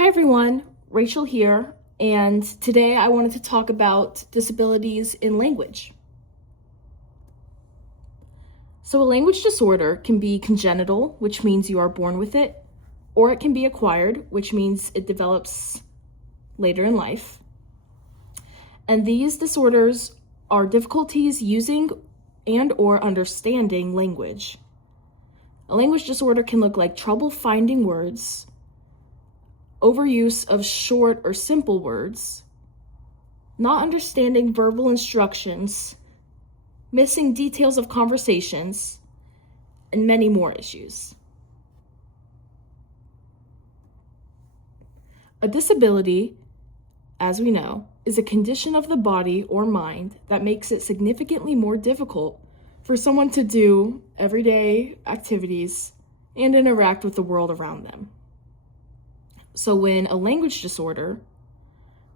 Hi everyone, Rachel here, and today I wanted to talk about disabilities in language. So a language disorder can be congenital, which means you are born with it, or it can be acquired, which means it develops later in life. And these disorders are difficulties using and or understanding language. A language disorder can look like trouble finding words, overuse of short or simple words, not understanding verbal instructions, missing details of conversations, and many more issues. A disability, as we know, is a condition of the body or mind that makes it significantly more difficult for someone to do everyday activities and interact with the world around them. So when a language disorder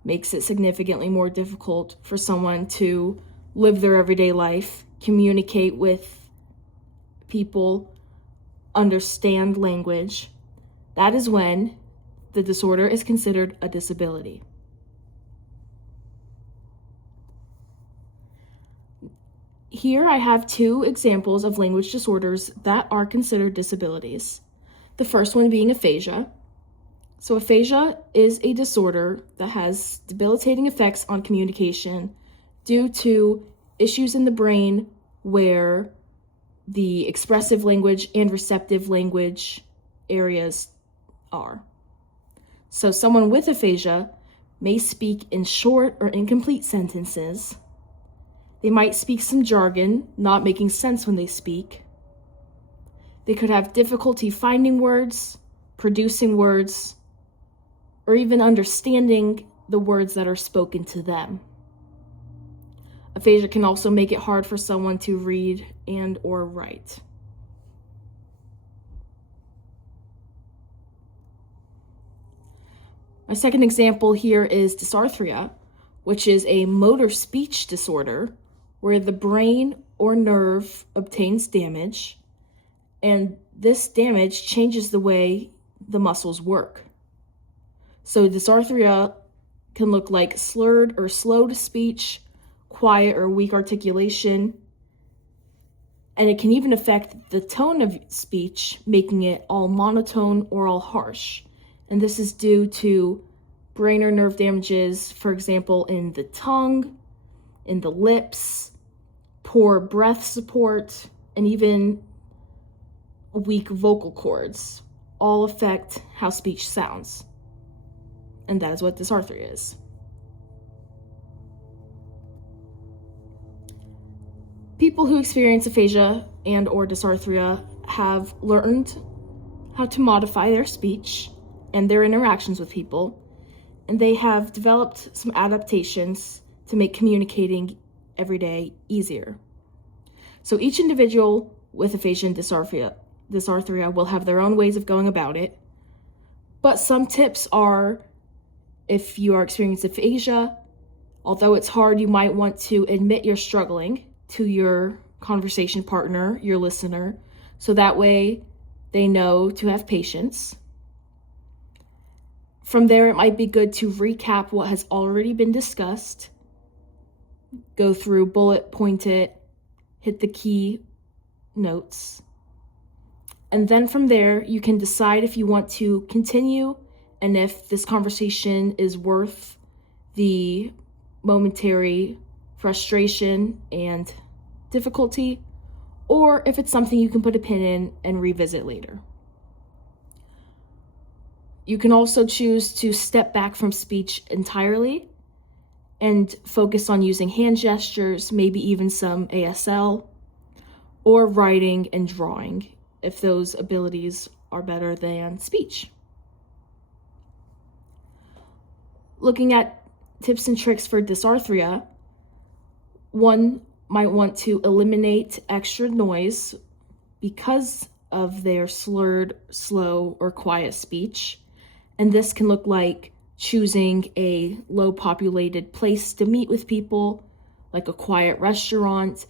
makes it significantly more difficult for someone to live their everyday life, communicate with people, understand language, that is when the disorder is considered a disability. Here I have two examples of language disorders that are considered disabilities. The first one being aphasia. So aphasia is a disorder that has debilitating effects on communication due to issues in the brain where the expressive language and receptive language areas are. So someone with aphasia may speak in short or incomplete sentences. They might speak some jargon, not making sense when they speak. They could have difficulty finding words, producing words, or even understanding the words that are spoken to them. Aphasia can also make it hard for someone to read and or write. My second example here is dysarthria, which is a motor speech disorder where the brain or nerve obtains damage, and this damage changes the way the muscles work. So dysarthria can look like slurred or slowed speech, quiet or weak articulation, and it can even affect the tone of speech, making it all monotone or all harsh. And this is due to brain or nerve damages, for example, in the tongue, in the lips, poor breath support, and even weak vocal cords, all affect how speech sounds. And that is what dysarthria is. People who experience aphasia and or dysarthria have learned how to modify their speech and their interactions with people, and they have developed some adaptations to make communicating every day easier. So each individual with aphasia and dysarthria will have their own ways of going about it, but some tips are, if you are experiencing aphasia, although it's hard, you might want to admit you're struggling to your conversation partner, your listener, so that way they know to have patience. From there, it might be good to recap what has already been discussed, go through, bullet point it, hit the key notes. And then from there, you can decide if you want to continue and if this conversation is worth the momentary frustration and difficulty, or if it's something you can put a pin in and revisit later. You can also choose to step back from speech entirely and focus on using hand gestures, maybe even some ASL, or writing and drawing if those abilities are better than speech. Looking at tips and tricks for dysarthria, one might want to eliminate extra noise because of their slurred, slow, or quiet speech. And this can look like choosing a low-populated place to meet with people, like a quiet restaurant,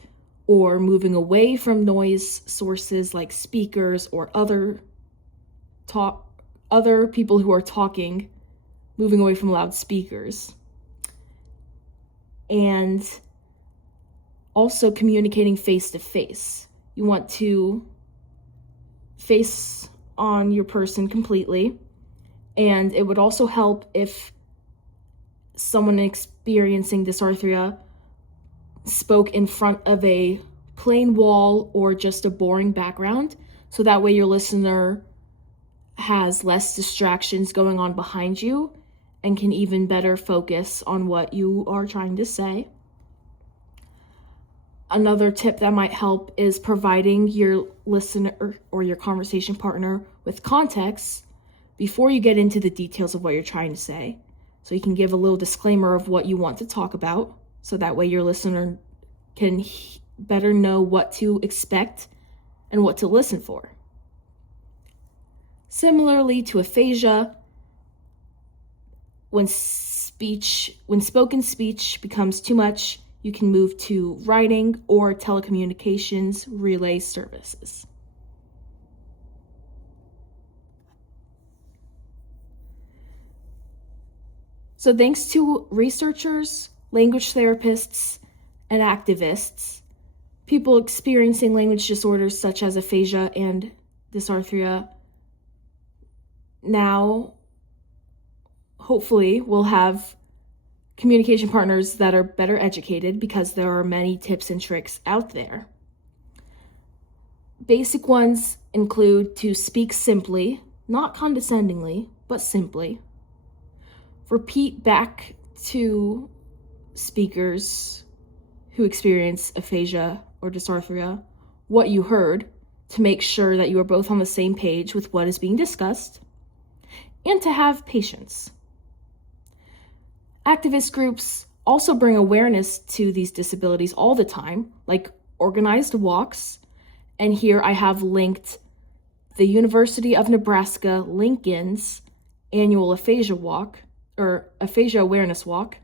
or moving away from noise sources like speakers or other people who are talking moving away from loudspeakers, and also communicating face to face. You want to face on your person completely, and it would also help if someone experiencing dysarthria spoke in front of a plain wall or just a boring background, so that way your listener has less distractions going on behind you and can even better focus on what you are trying to say. Another tip that might help is providing your listener or your conversation partner with context before you get into the details of what you're trying to say. So you can give a little disclaimer of what you want to talk about, so that way your listener can better know what to expect and what to listen for. Similarly to aphasia, when spoken speech becomes too much, you can move to writing or telecommunications relay services. So thanks to researchers, language therapists, and activists, people experiencing language disorders such as aphasia and dysarthria now hopefully will have communication partners that are better educated, because there are many tips and tricks out there. Basic ones include to speak simply, not condescendingly, but simply. Repeat back to speakers who experience aphasia or dysarthria what you heard, to make sure that you are both on the same page with what is being discussed, and to have patience. Activist groups also bring awareness to these disabilities all the time, like organized walks. And here I have linked the University of Nebraska Lincoln's annual aphasia walk, or aphasia awareness walk.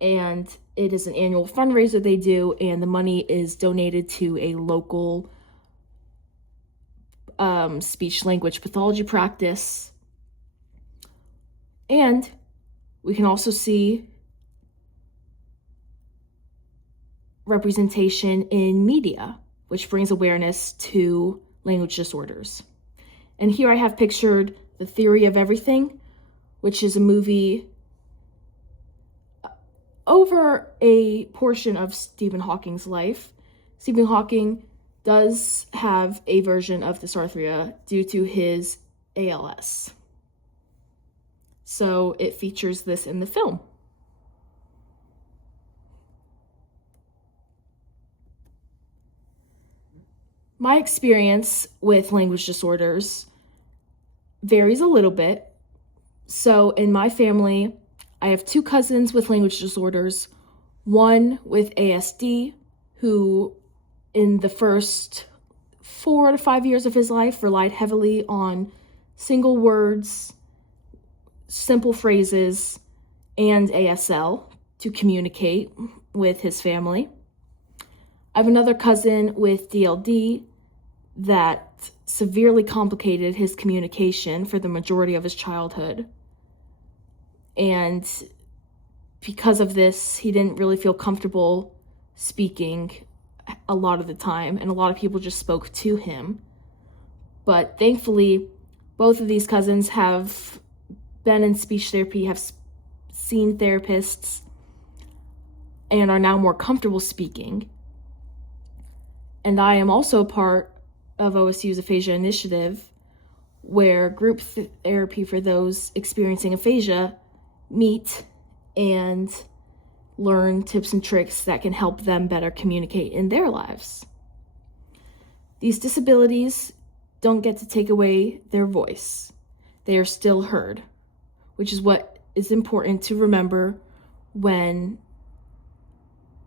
And it is an annual fundraiser they do, and the money is donated to a local speech language pathology practice. And we can also see representation in media, which brings awareness to language disorders. And here I have pictured The Theory of Everything, which is a movie over a portion of Stephen Hawking's life. Stephen Hawking does have a version of dysarthria due to his ALS. So it features this in the film. My experience with language disorders varies a little bit. So in my family, I have 2 cousins with language disorders, one with ASD, who in the first 4 to 5 years of his life relied heavily on single words, simple phrases, and ASL to communicate with his family. I have another cousin with DLD that severely complicated his communication for the majority of his childhood. And because of this, he didn't really feel comfortable speaking a lot of the time, and a lot of people just spoke to him. But thankfully, both of these cousins have been in speech therapy, have seen therapists, and are now more comfortable speaking. And I am also part of OSU's Aphasia Initiative, where group therapy for those experiencing aphasia meet and learn tips and tricks that can help them better communicate in their lives. These disabilities don't get to take away their voice. They are still heard, which is what is important to remember when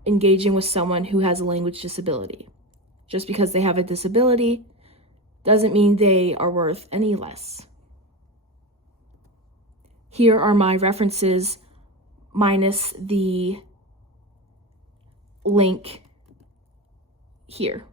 engaging with someone who has a language disability. Just because they have a disability doesn't mean they are worth any less. Here are my references minus the link here.